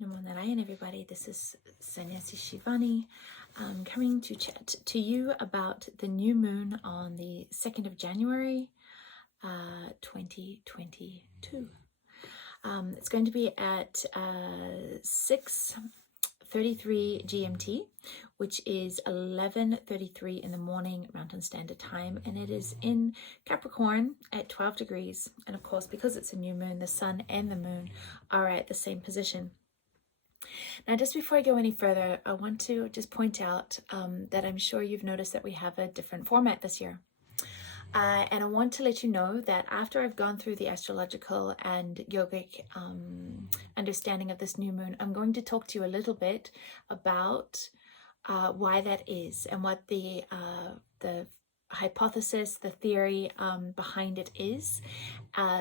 Namo Narayan, everybody. This is Sannyasi Shivani coming to chat to you about the new moon on the 2nd of January 2022. It's going to be at 6:33 GMT, which is 11:33 in the morning Mountain Standard Time, and it is in Capricorn at 12 degrees. And of course, because it's a new moon, the sun and the moon are at the same position. Now, just before I go any further, I want to just point out that I'm sure you've noticed that we have a different format this year. And I want to let you know that after I've gone through the astrological and yogic understanding of this new moon, I'm going to talk to you a little bit about why that is and what the hypothesis, the theory behind it is,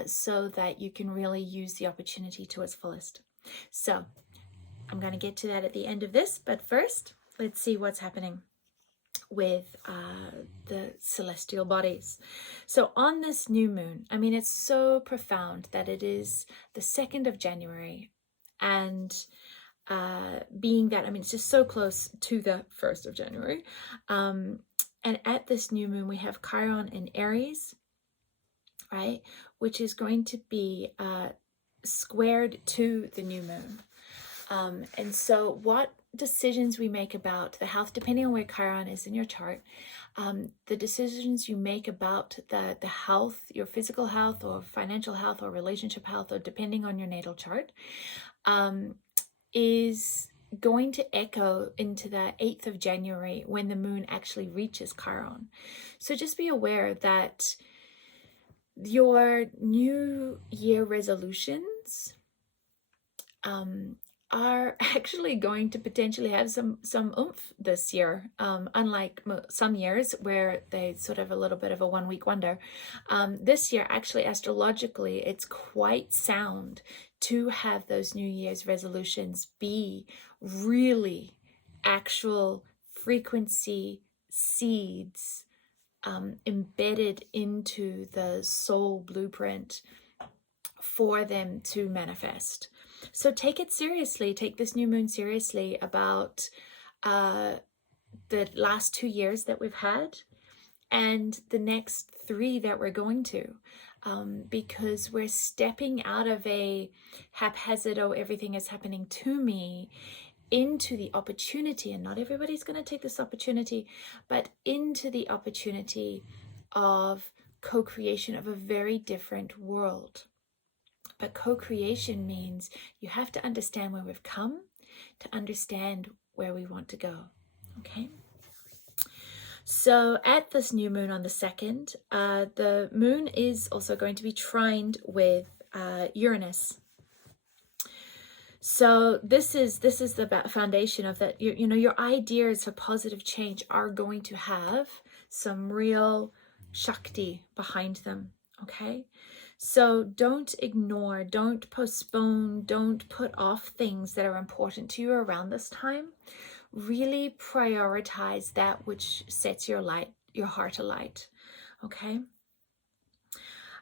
so that you can really use the opportunity to its fullest. So I'm going to get to that at the end of this, but first, let's see what's happening with the celestial bodies. So on this new moon, I mean, it's so profound that it is the 2nd of January, and being that, I mean, it's just so close to the 1st of January. And at this new moon, we have Chiron in Aries, right, which is going to be squared to the new moon. And so what decisions we make about the health, depending on where Chiron is in your chart, the decisions you make about the health, your physical health or financial health or relationship health, or depending on your natal chart, is going to echo into the 8th of January when the moon actually reaches Chiron. So just be aware that your New Year resolutions are actually going to potentially have some oomph this year, unlike some years where they sort of a little bit of a one-week wonder. This year, actually, astrologically, it's quite sound to have those New Year's resolutions be really actual frequency seeds embedded into the soul blueprint for them to manifest. So take it seriously, take this new moon seriously about the last 2 years that we've had and the next 3 that we're going to, because we're stepping out of a haphazard, oh, everything is happening to me, into the opportunity, and not everybody's going to take this opportunity, but into the opportunity of co-creation of a very different world. But co-creation means you have to understand where we've come to understand where we want to go, okay? So at this new moon on the 2nd, the moon is also going to be trined with Uranus. So this is the foundation of that. You know, your ideas for positive change are going to have some real Shakti behind them, okay? So don't ignore, don't postpone, don't put off things that are important to you around this time. Really prioritize that which sets your heart alight, okay?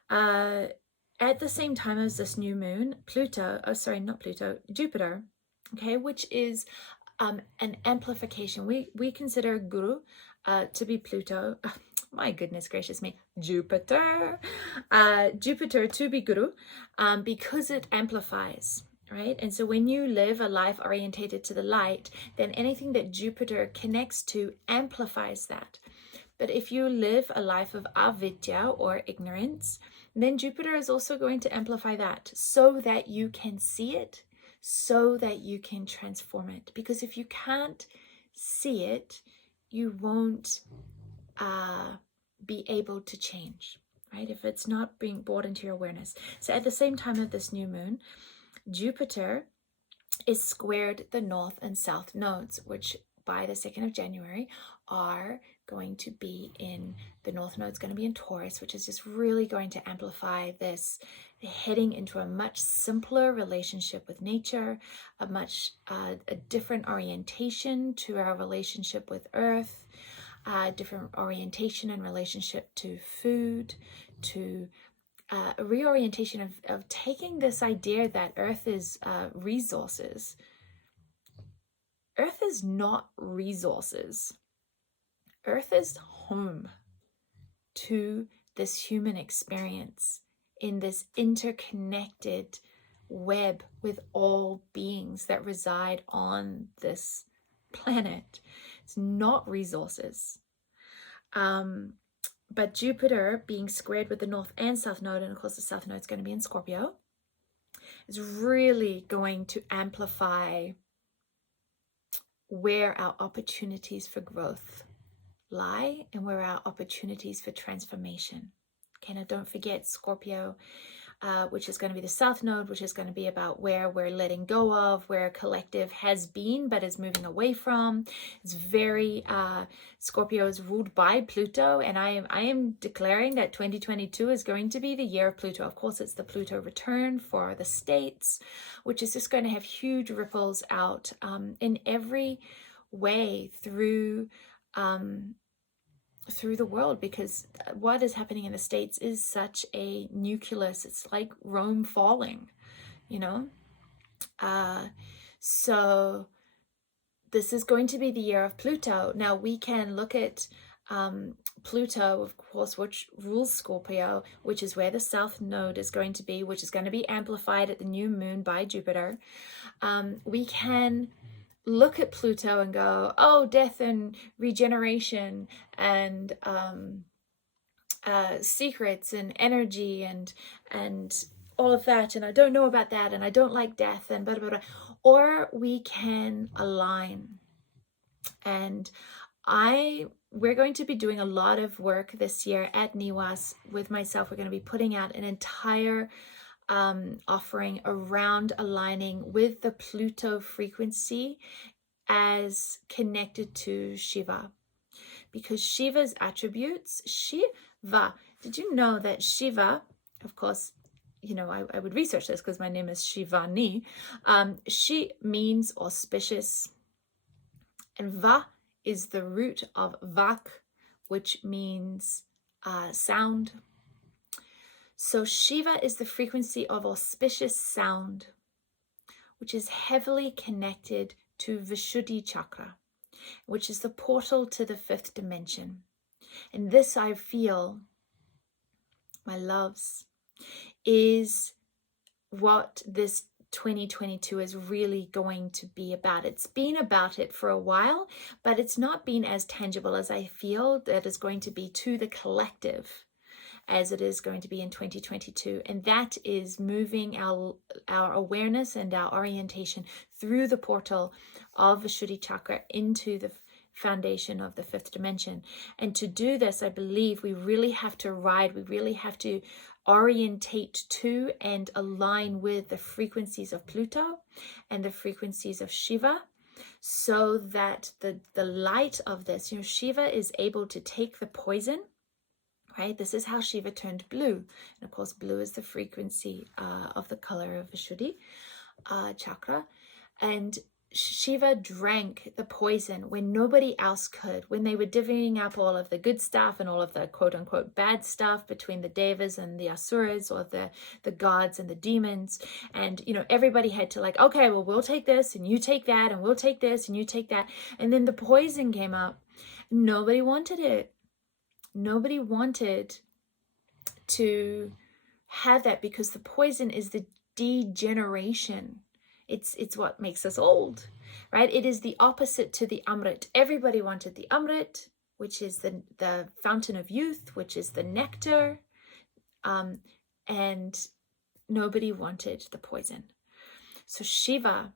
At the same time as this new moon, Jupiter, okay, which is an amplification. We consider Guru to be Pluto. My goodness gracious me, Jupiter to be Guru, because it amplifies, right? And so when you live a life orientated to the light, then anything that Jupiter connects to amplifies that. But if you live a life of avidya or ignorance, then Jupiter is also going to amplify that so that you can see it, so that you can transform it. Because if you can't see it, you won't be able to change, right? If it's not being brought into your awareness. So at the same time of this new moon, Jupiter is squared the north and south nodes, which by the 2nd of January are going to be in, the north node is going to be in Taurus, which is just really going to amplify this heading into a much simpler relationship with nature, a different orientation to our relationship with Earth, different orientation and relationship to food, to a reorientation of taking this idea that Earth is resources. Earth is not resources. Earth is home to this human experience in this interconnected web with all beings that reside on this planet. It's not resources. But Jupiter being squared with the North and South Node, and of course the South Node is going to be in Scorpio, is really going to amplify where our opportunities for growth lie and where our opportunities for transformation. Okay, now don't forget Scorpio, which is going to be the South Node, which is going to be about where we're letting go of, where a collective has been but is moving away from. It's very, Scorpio is ruled by Pluto, and I am declaring that 2022 is going to be the year of Pluto. Of course, it's the Pluto return for the states, which is just going to have huge ripples out in every way through the world, because what is happening in the States is such a nucleus. It's like Rome falling, you know. So this is going to be the year of Pluto. Now we can look at Pluto, of course, which rules Scorpio, which is where the South Node is going to be, which is going to be amplified at the new moon by Jupiter. We can look at Pluto and go, oh, death and regeneration and secrets and energy and all of that, and I don't know about that, and I don't like death, and blah, blah, blah. Or we can align. And we're going to be doing a lot of work this year at NIWAS with myself. We're going to be putting out an entire offering around aligning with the Pluto frequency as connected to Shiva, because Shiva's attributes, Shiva, did you know that Shiva, of course, you know, I would research this because my name is Shivani, she means auspicious, and Va is the root of Vak, which means sound. So Shiva is the frequency of auspicious sound, which is heavily connected to Vishuddhi Chakra, which is the portal to the fifth dimension. And this, I feel, my loves, is what this 2022 is really going to be about. It's been about it for a while, but it's not been as tangible as I feel that is going to be to the collective as it is going to be in 2022. And that is moving our awareness and our orientation through the portal of Vishuddhi Chakra into the foundation of the fifth dimension. And to do this, I believe we really have to orientate to and align with the frequencies of Pluto and the frequencies of Shiva, so that the light of this, you know, Shiva is able to take the poison, right? This is how Shiva turned blue. And of course, blue is the frequency of the color of Vishuddhi Chakra. And Shiva drank the poison when nobody else could, when they were divvying up all of the good stuff and all of the quote unquote bad stuff between the devas and the asuras, or the gods and the demons. And, you know, everybody had to like, okay, well, we'll take this and you take that, and we'll take this and you take that. And then the poison came up. Nobody wanted it. Nobody wanted to have that, because the poison is the degeneration. It's what makes us old, right? It is the opposite to the Amrit. Everybody wanted the Amrit, which is the fountain of youth, which is the nectar, and nobody wanted the poison. So Shiva,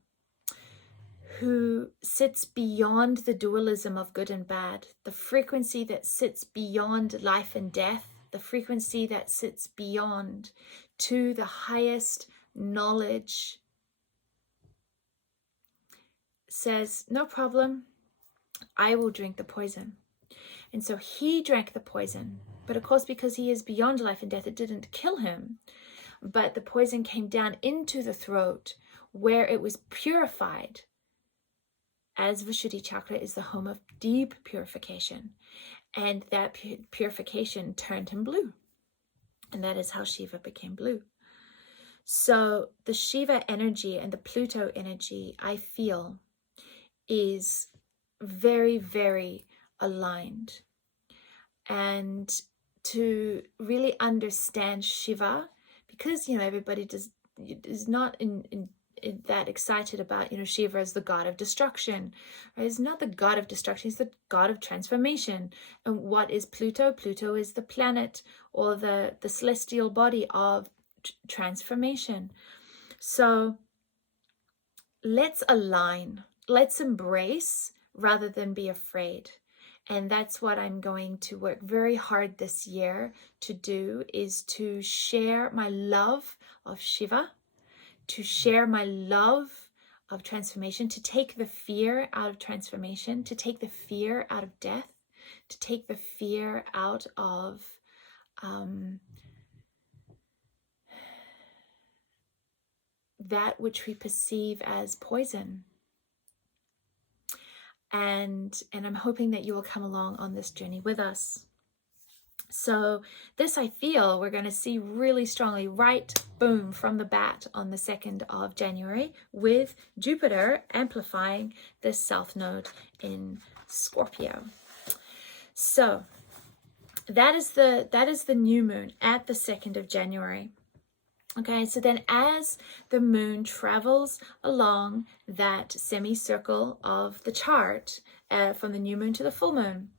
who sits beyond the dualism of good and bad, the frequency that sits beyond life and death, the frequency that sits beyond to the highest knowledge, says, no problem, I will drink the poison. And so he drank the poison, but of course, because he is beyond life and death, it didn't kill him, but the poison came down into the throat, where it was purified, as Vishuddhi Chakra is the home of deep purification, and that purification turned him blue. And that is how Shiva became blue. So the Shiva energy and the Pluto energy, I feel, is very, very aligned. And to really understand Shiva, because, you know, everybody is not in that excited about, you know, Shiva as the god of destruction. Right? He's not the god of destruction, he's the god of transformation. And what is Pluto? Pluto is the planet, or the celestial body of transformation. So let's align, let's embrace rather than be afraid. And that's what I'm going to work very hard this year to do, is to share my love of Shiva, to share my love of transformation, to take the fear out of transformation, to take the fear out of death, to take the fear out of that which we perceive as poison. And I'm hoping that you will come along on this journey with us. So this, I feel, we're going to see really strongly, right, boom, from the bat on the 2nd of January, with Jupiter amplifying this south node in Scorpio. So that is the new moon at the 2nd of January. Okay, so then as the moon travels along that semicircle of the chart, from the new moon to the full moon,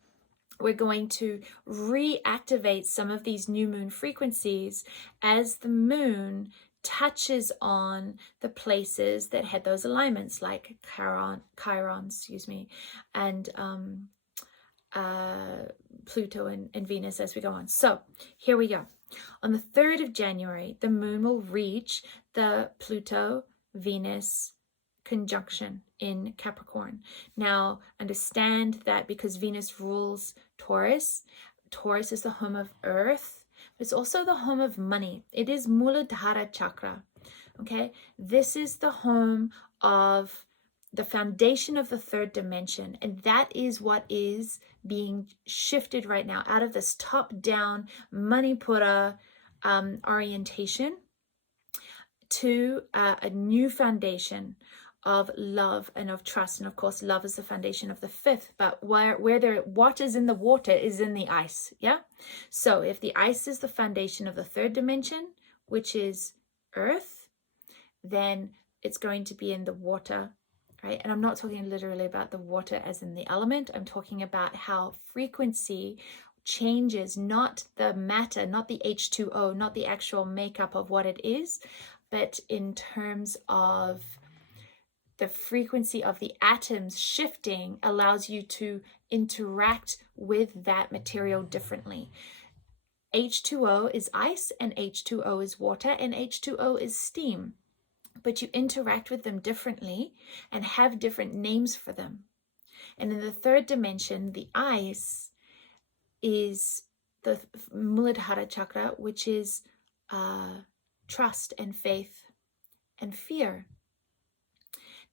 we're going to reactivate some of these new moon frequencies as the moon touches on the places that had those alignments, like Chiron, and Pluto and Venus as we go on. So here we go. On the 3rd of January, the moon will reach the Pluto-Venus conjunction in Capricorn. Now, understand that because Venus rules Taurus, Taurus is the home of earth, but it's also the home of money. It is Muladhara Chakra. Okay, this is the home of the foundation of the 3rd dimension, and that is what is being shifted right now out of this top-down Manipura orientation to a new foundation of love and of trust. And of course, love is the foundation of the 5th, but what is in the water is in the ice. Yeah, so if the ice is the foundation of the 3rd dimension, which is earth, then it's going to be in the water. Right? And I'm not talking literally about the water as in the element. I'm talking about how frequency changes, not the matter, not the H2O, not the actual makeup of what it is, but in terms of the frequency of the atoms shifting allows you to interact with that material differently. H2O is ice, and H2O is water, and H2O is steam. But you interact with them differently and have different names for them. And in the 3rd dimension, the ice is the Muladhara Chakra, which is trust and faith and fear.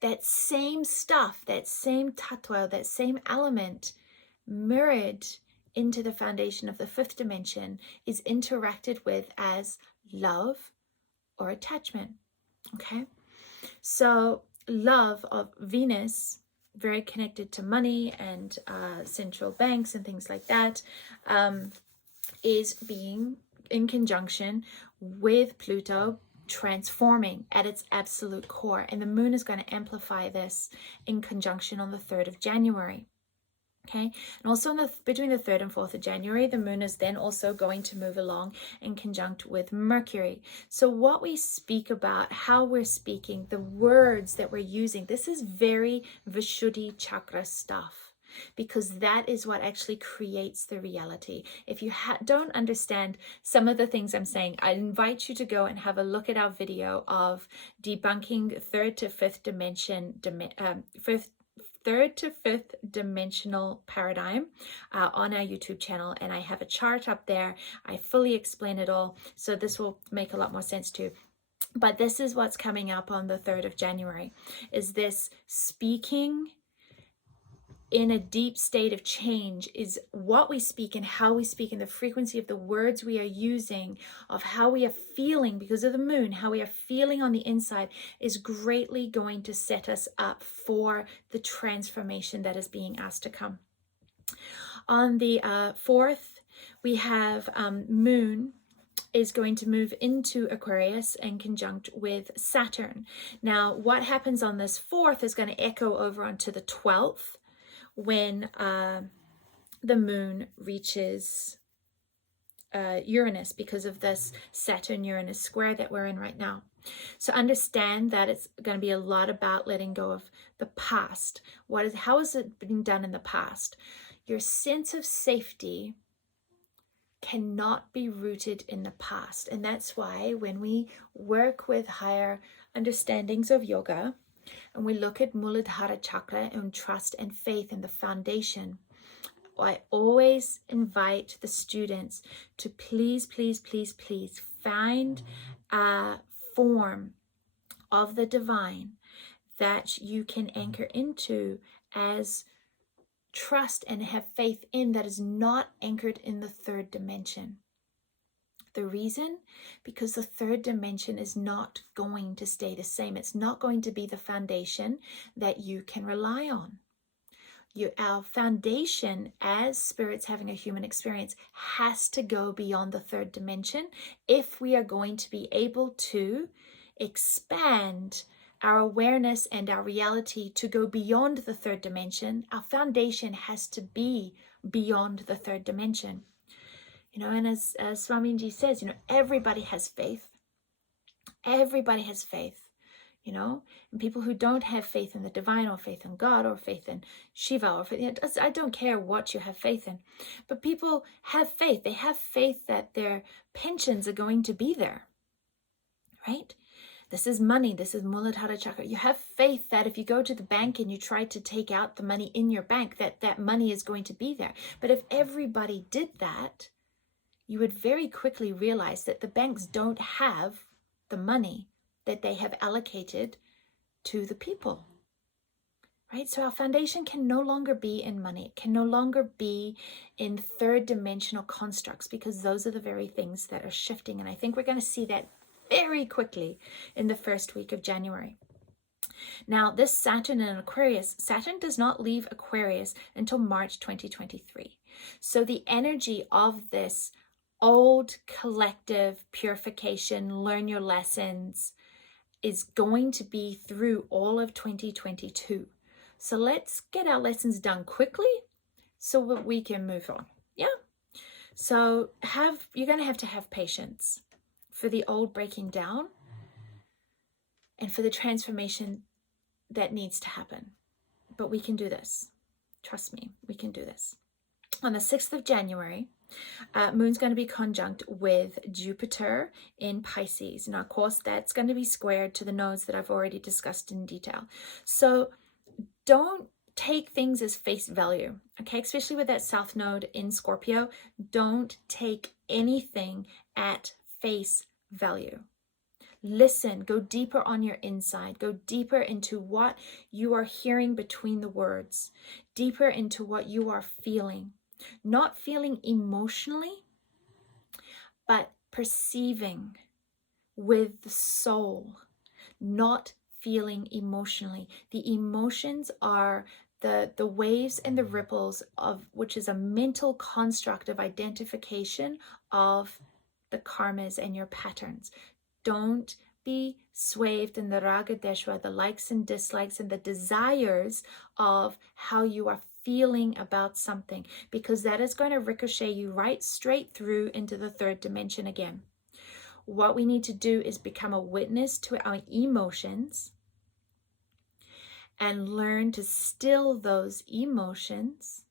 That same stuff, that same tattva, that same element mirrored into the foundation of the 5th dimension is interacted with as love or attachment. Okay, so love of Venus, very connected to money and central banks and things like that, is being in conjunction with Pluto, transforming at its absolute core. And the moon is going to amplify this in conjunction on the 3rd of January. Okay, and also between the 3rd and 4th of January, the moon is then also going to move along in conjunct with Mercury. So what we speak about, how we're speaking, the words that we're using, this is very Vishuddhi chakra stuff, because that is what actually creates the reality. If you don't understand some of the things I'm saying, I invite you to go and have a look at our video of debunking 3rd to 5th dimension, 3rd to 5th dimensional paradigm on our YouTube channel, and I have a chart up there. I fully explain it all, so this will make a lot more sense too. But this is what's coming up on the 3rd of January, is this speaking in a deep state of change is what we speak and how we speak, and the frequency of the words we are using, of how we are feeling because of the moon, how we are feeling on the inside, is greatly going to set us up for the transformation that is being asked to come. On the 4th, we have moon is going to move into Aquarius and conjunct with Saturn. Now, what happens on this 4th is going to echo over onto the 12th, when the moon reaches Uranus, because of this Saturn-Uranus square that we're in right now. So understand that it's going to be a lot about letting go of the past. How has it been done in the past? Your sense of safety cannot be rooted in the past. And that's why when we work with higher understandings of yoga, and we look at Muladhara Chakra and trust and faith in the foundation, I always invite the students to please, please, please, please find a form of the divine that you can anchor into as trust and have faith in, that is not anchored in the third dimension. The reason? Because the third dimension is not going to stay the same. It's not going to be the foundation that you can rely on. Our foundation as spirits having a human experience has to go beyond the third dimension if we are going to be able to expand our awareness and our reality to go beyond the third dimension. Our foundation has to be beyond the third dimension. And as Swamiji says, everybody has faith. Everybody has faith, and people who don't have faith in the divine, or faith in God, or faith in Shiva, or faith, I don't care what you have faith in, but people have faith. They have faith that their pensions are going to be there, right? This is money. This is Muladhara Chakra. You have faith that if you go to the bank and you try to take out the money in your bank, that money is going to be there. But if everybody did that, you would very quickly realize that the banks don't have the money that they have allocated to the people, right? So our foundation can no longer be in money. It can no longer be in third dimensional constructs, because those are the very things that are shifting. And I think we're going to see that very quickly in the first week of January. Now, this Saturn in Aquarius, Saturn does not leave Aquarius until March 2023. So the energy of this old collective purification, learn your lessons, is going to be through all of 2022. So let's get our lessons done quickly so that we can move on. Yeah. So you're going to have patience for the old breaking down and for the transformation that needs to happen. But we can do this. Trust me, we can do this. On the 6th of January, Moon's going to be conjunct with Jupiter in Pisces. Now, of course, that's going to be squared to the nodes that I've already discussed in detail. So don't take things as face value, okay? Especially with that South Node in Scorpio, don't take anything at face value. Listen, go deeper on your inside, go deeper into what you are hearing between the words, deeper into what you are feeling. Not feeling emotionally, but perceiving with the soul, not feeling emotionally. The emotions are the waves and the ripples of which is a mental construct of identification of the karmas and your patterns. Don't be swayed in the raga deshwa, the likes and dislikes and the desires of how you are feeling about something, because that is going to ricochet you right straight through into the third dimension again. What we need to do is become a witness to our emotions and learn to still those emotions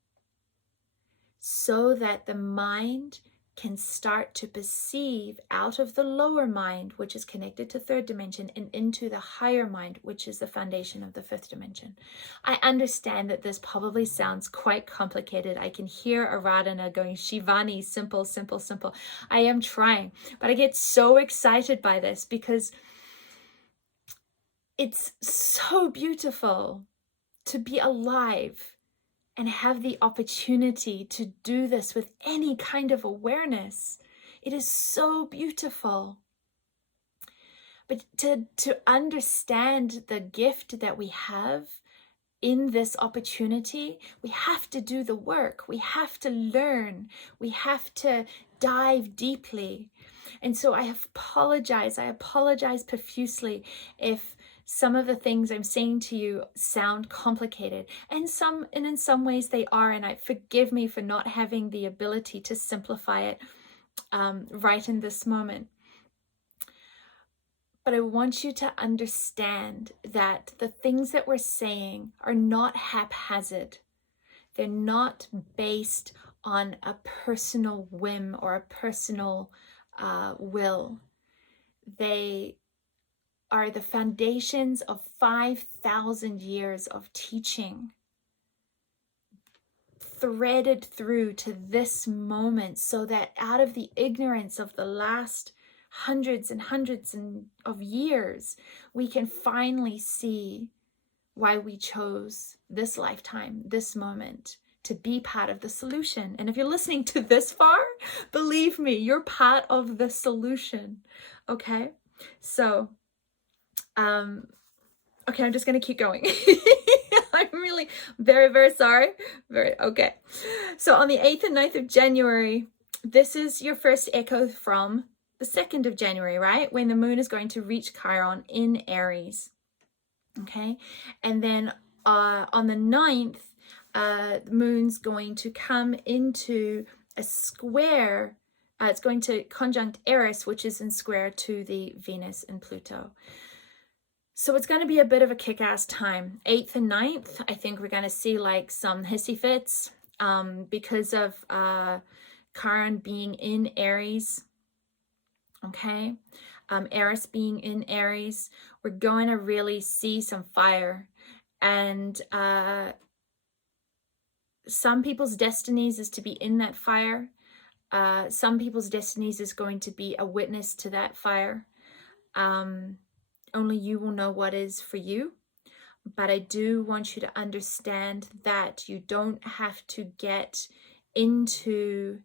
so that the mind can start to perceive out of the lower mind, which is connected to third dimension, and into the higher mind, which is the foundation of the fifth dimension. I understand that this probably sounds quite complicated. I can hear Aradhana going, Shivani, simple, simple, simple. I am trying, but I get so excited by this because it's so beautiful to be alive and have the opportunity to do this with any kind of awareness. It is so beautiful. But to understand the gift that we have in this opportunity, we have to do the work. We have to learn. We have to dive deeply. And so I apologize profusely if some of the things I'm saying to you sound complicated, and in some ways they are, and forgive me for not having the ability to simplify it right in this moment. But I want you to understand that the things that we're saying are not haphazard. They're not based on a personal whim or a personal will. They are the foundations of 5,000 years of teaching, threaded through to this moment, so that out of the ignorance of the last hundreds and hundreds of years, we can finally see why we chose this lifetime, this moment, to be part of the solution. And if you're listening to this far, believe me, you're part of the solution. Okay? So, okay, I'm just going to keep going. I'm really very, very sorry. Okay. So on the 8th and 9th of January, this is your first echo from the 2nd of January, right? When the moon is going to reach Chiron in Aries. Okay. And then on the 9th, the moon's going to come into a square. It's going to conjunct Eris, which is in square to the Venus and Pluto. So it's going to be a bit of a kick-ass time. 8th and 9th, I think we're going to see like some hissy fits because of Chiron being in Aries. Okay. Eris being in Aries. We're going to really see some fire. And some people's destinies is to be in that fire. Some people's destinies is going to be a witness to that fire. Only you will know what is for you. But I do want you to understand that you don't have to get into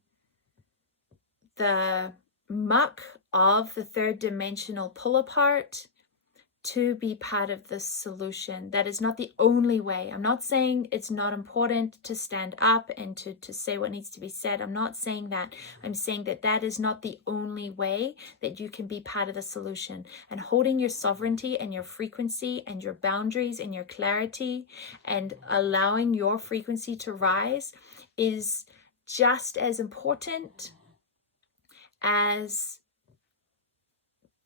the muck of the third dimensional pull apart to be part of the solution. That is not the only way. I'm not saying it's not important to stand up and to say what needs to be said. I'm not saying that. I'm saying that that is not the only way that you can be part of the solution. And holding your sovereignty and your frequency and your boundaries and your clarity and allowing your frequency to rise is just as important as,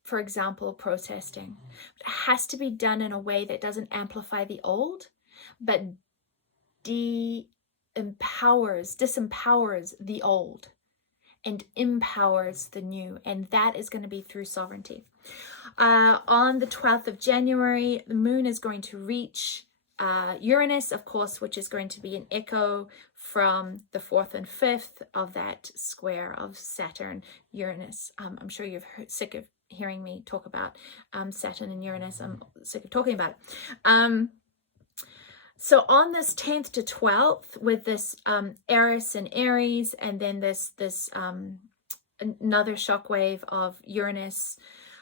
for example, protesting. It has to be done in a way that doesn't amplify the old, but disempowers the old and empowers the new. And that is going to be through sovereignty. On the 12th of January, the moon is going to reach Uranus, of course, which is going to be an echo from the 4th and 5th of that square of Saturn, Uranus. I'm sure you've sick of hearing me talk about Saturn and Uranus. I'm sick of talking about it. So on this 10th to 12th, with this Eris and Aries, and then this another shockwave of Uranus,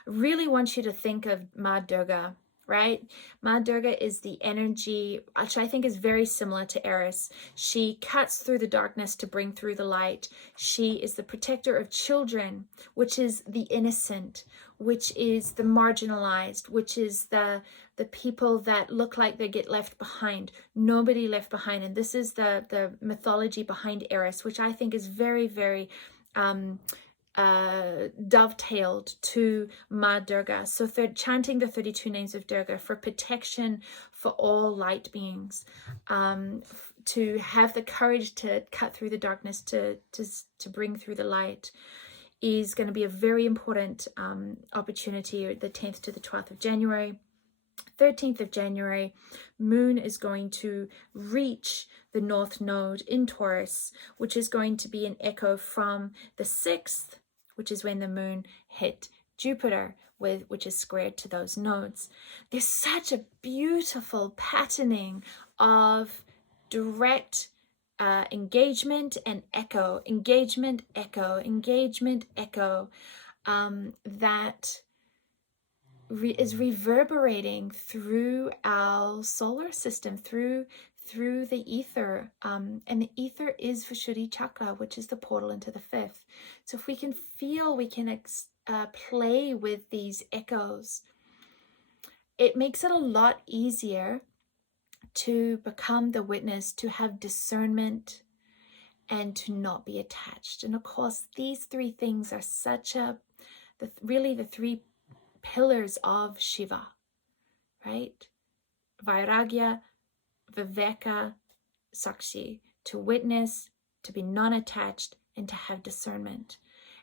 really want you to think of Ma Durga, right? Ma Durga is the energy, which I think is very similar to Eris. She cuts through the darkness to bring through the light. She is the protector of children, which is the innocent, which is the marginalized, which is the people that look like they get left behind. Nobody left behind. And this is the mythology behind Eris, which I think is very, very dovetailed to Ma Durga. So chanting the 32 names of Durga for protection for all light beings, to have the courage to cut through the darkness, to bring through the light, is going to be a very important opportunity, the 10th to the 12th of January. 13th of January, moon is going to reach the North Node in Taurus, which is going to be an echo from the 6th, which is when the moon hit Jupiter, which is squared to those nodes. There's such a beautiful patterning of direct engagement and echo, engagement, echo, engagement, echo, that is reverberating through our solar system, through the ether. And the ether is Vishuddhi Chakra, which is the portal into the fifth. So if we can feel, we can play with these echoes, it makes it a lot easier to become the witness, to have discernment, and to not be attached. And of course, these three things are really the three pillars of Shiva, right? Vairagya, Viveka, Sakshi, to witness, to be non-attached, and to have discernment.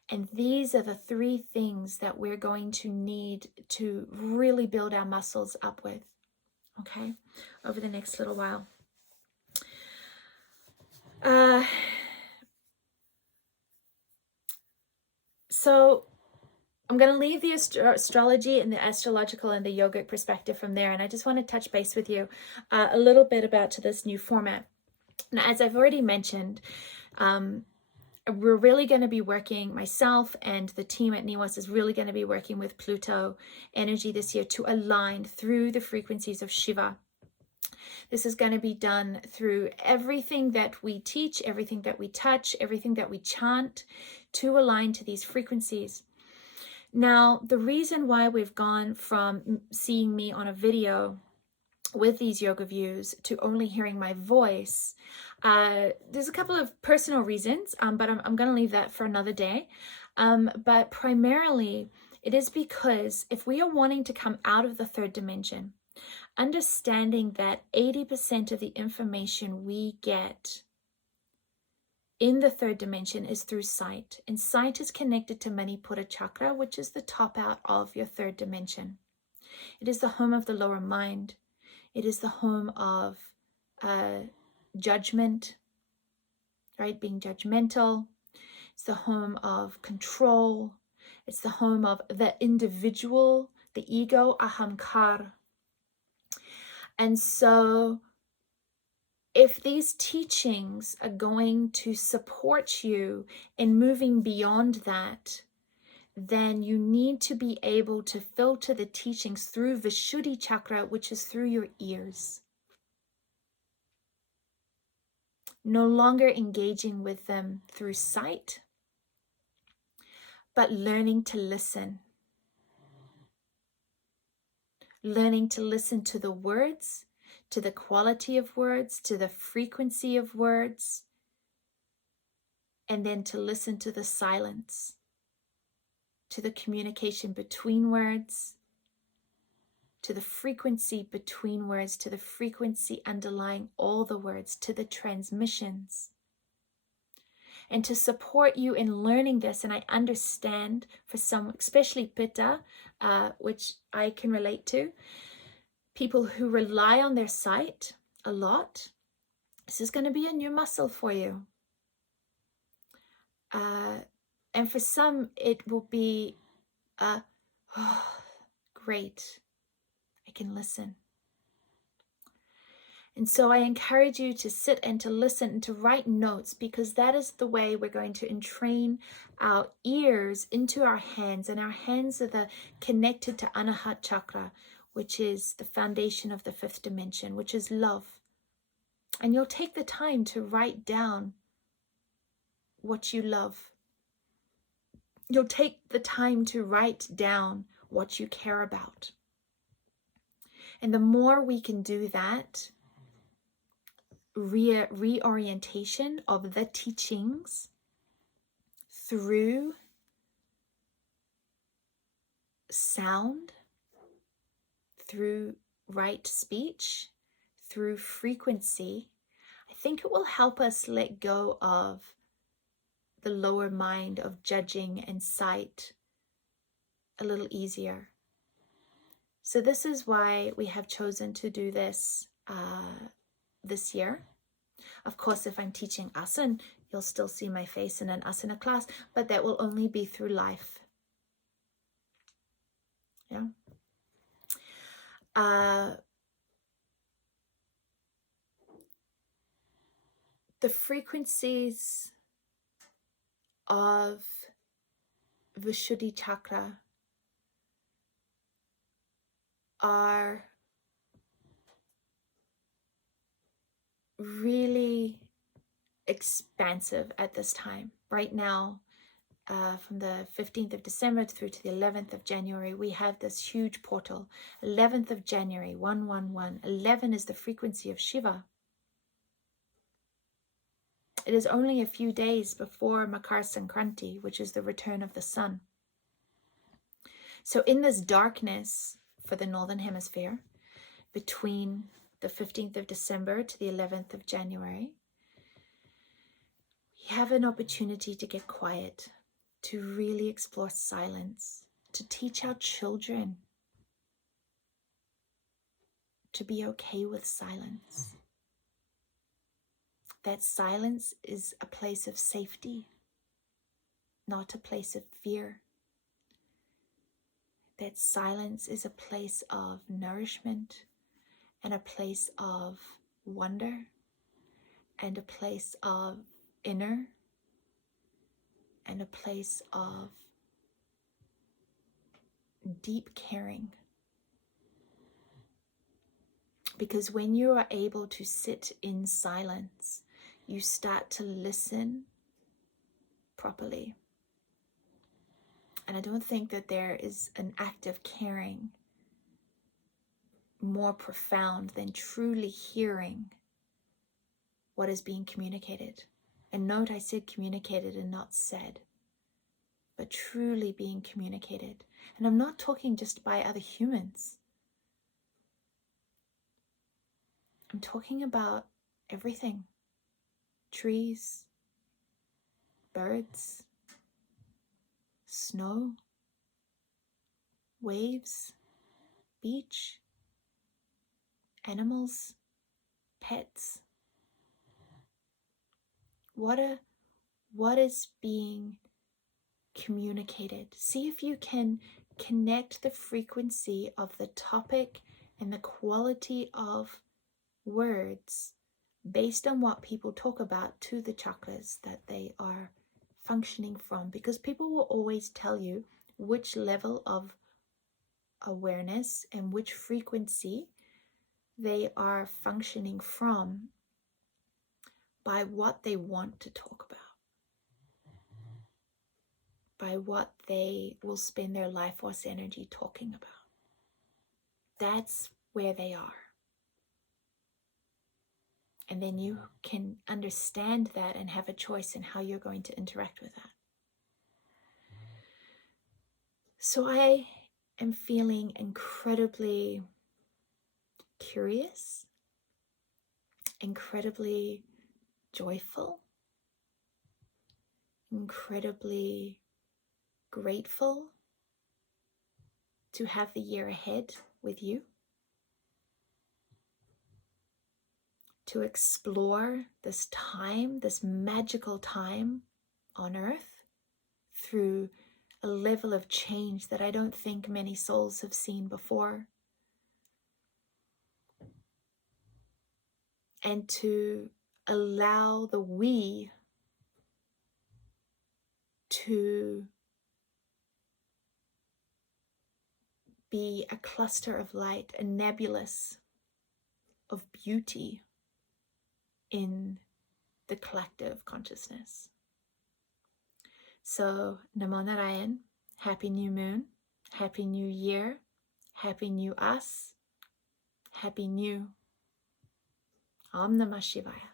And these are the three things that we're going to need to really build our muscles up with, okay, over the next little while. So I'm going to leave the astrology and the astrological and the yogic perspective from there. And I just want to touch base with you a little bit about this new format. Now, as I've already mentioned, we're really going to be working, myself and the team at NIWAS is really going to be working with Pluto energy this year to align through the frequencies of Shiva. This is going to be done through everything that we teach, everything that we touch, everything that we chant, to align to these frequencies. Now, the reason why we've gone from seeing me on a video with these yoga views to only hearing my voice, there's a couple of personal reasons, but I'm going to leave that for another day. But primarily, it is because if we are wanting to come out of the third dimension, understanding that 80% of the information we get in the third dimension is through sight. And sight is connected to Manipura Chakra, which is the top out of your third dimension. It is the home of the lower mind. It is the home of judgment, right? Being judgmental. It's the home of control. It's the home of the individual, the ego, ahamkar. And so if these teachings are going to support you in moving beyond that, then you need to be able to filter the teachings through Vishuddhi Chakra, which is through your ears. No longer engaging with them through sight, but learning to listen. Learning to listen to the words, to the quality of words, to the frequency of words, and then to listen to the silence, to the communication between words, to the frequency between words, to the frequency underlying all the words, to the transmissions. And to support you in learning this, and I understand for some, especially Pitta, which I can relate to, people who rely on their sight a lot, this is going to be a new muscle for you. And for some, it will be, great, I can listen. And so I encourage you to sit and to listen and to write notes, because that is the way we're going to entrain our ears into our hands. And our hands are connected to Anahat Chakra, which is the foundation of the fifth dimension, which is love. And you'll take the time to write down what you love. You'll take the time to write down what you care about. And the more we can do that, reorientation of the teachings through sound, through right speech, through frequency, I think it will help us let go of the lower mind of judging and sight a little easier. So this is why we have chosen to do this this year. Of course, if I'm teaching asana, you'll still see my face in an asana class, but that will only be through LYFE. Yeah. the frequencies of Vishuddhi Chakra are really expansive at this time. Right now, from the 15th of December through to the 11th of January, we have this huge portal. 11th of January, 111. 11 is the frequency of Shiva. It is only a few days before Makar Sankranti, which is the return of the sun. So in this darkness for the Northern Hemisphere, between the 15th of December to the 11th of January, we have an opportunity to get quiet, to really explore silence, to teach our children to be okay with silence. That silence is a place of safety, not a place of fear. That silence is a place of nourishment and a place of wonder and a place of inner and a place of deep caring. Because when you are able to sit in silence, you start to listen properly. And I don't think that there is an act of caring more profound than truly hearing what is being communicated. And note, I said communicated and not said, but truly being communicated. And I'm not talking just by other humans. I'm talking about everything. Trees, birds, snow, waves, beach, animals, pets. What is being communicated? See if you can connect the frequency of the topic and the quality of words based on what people talk about to the chakras that they are functioning from, because people will always tell you which level of awareness and which frequency they are functioning from by what they want to talk about, by what they will spend their life force energy talking about. That's where they are. And then you can understand that and have a choice in how you're going to interact with that. So I am feeling incredibly curious, incredibly joyful, incredibly grateful to have the year ahead with you, to explore this time, this magical time on earth through a level of change that I don't think many souls have seen before. And to allow the we to be a cluster of light, a nebulous of beauty in the collective consciousness. So, Namo Narayan, happy new moon, happy new year, happy new us, happy new. Om Namah Shivaya.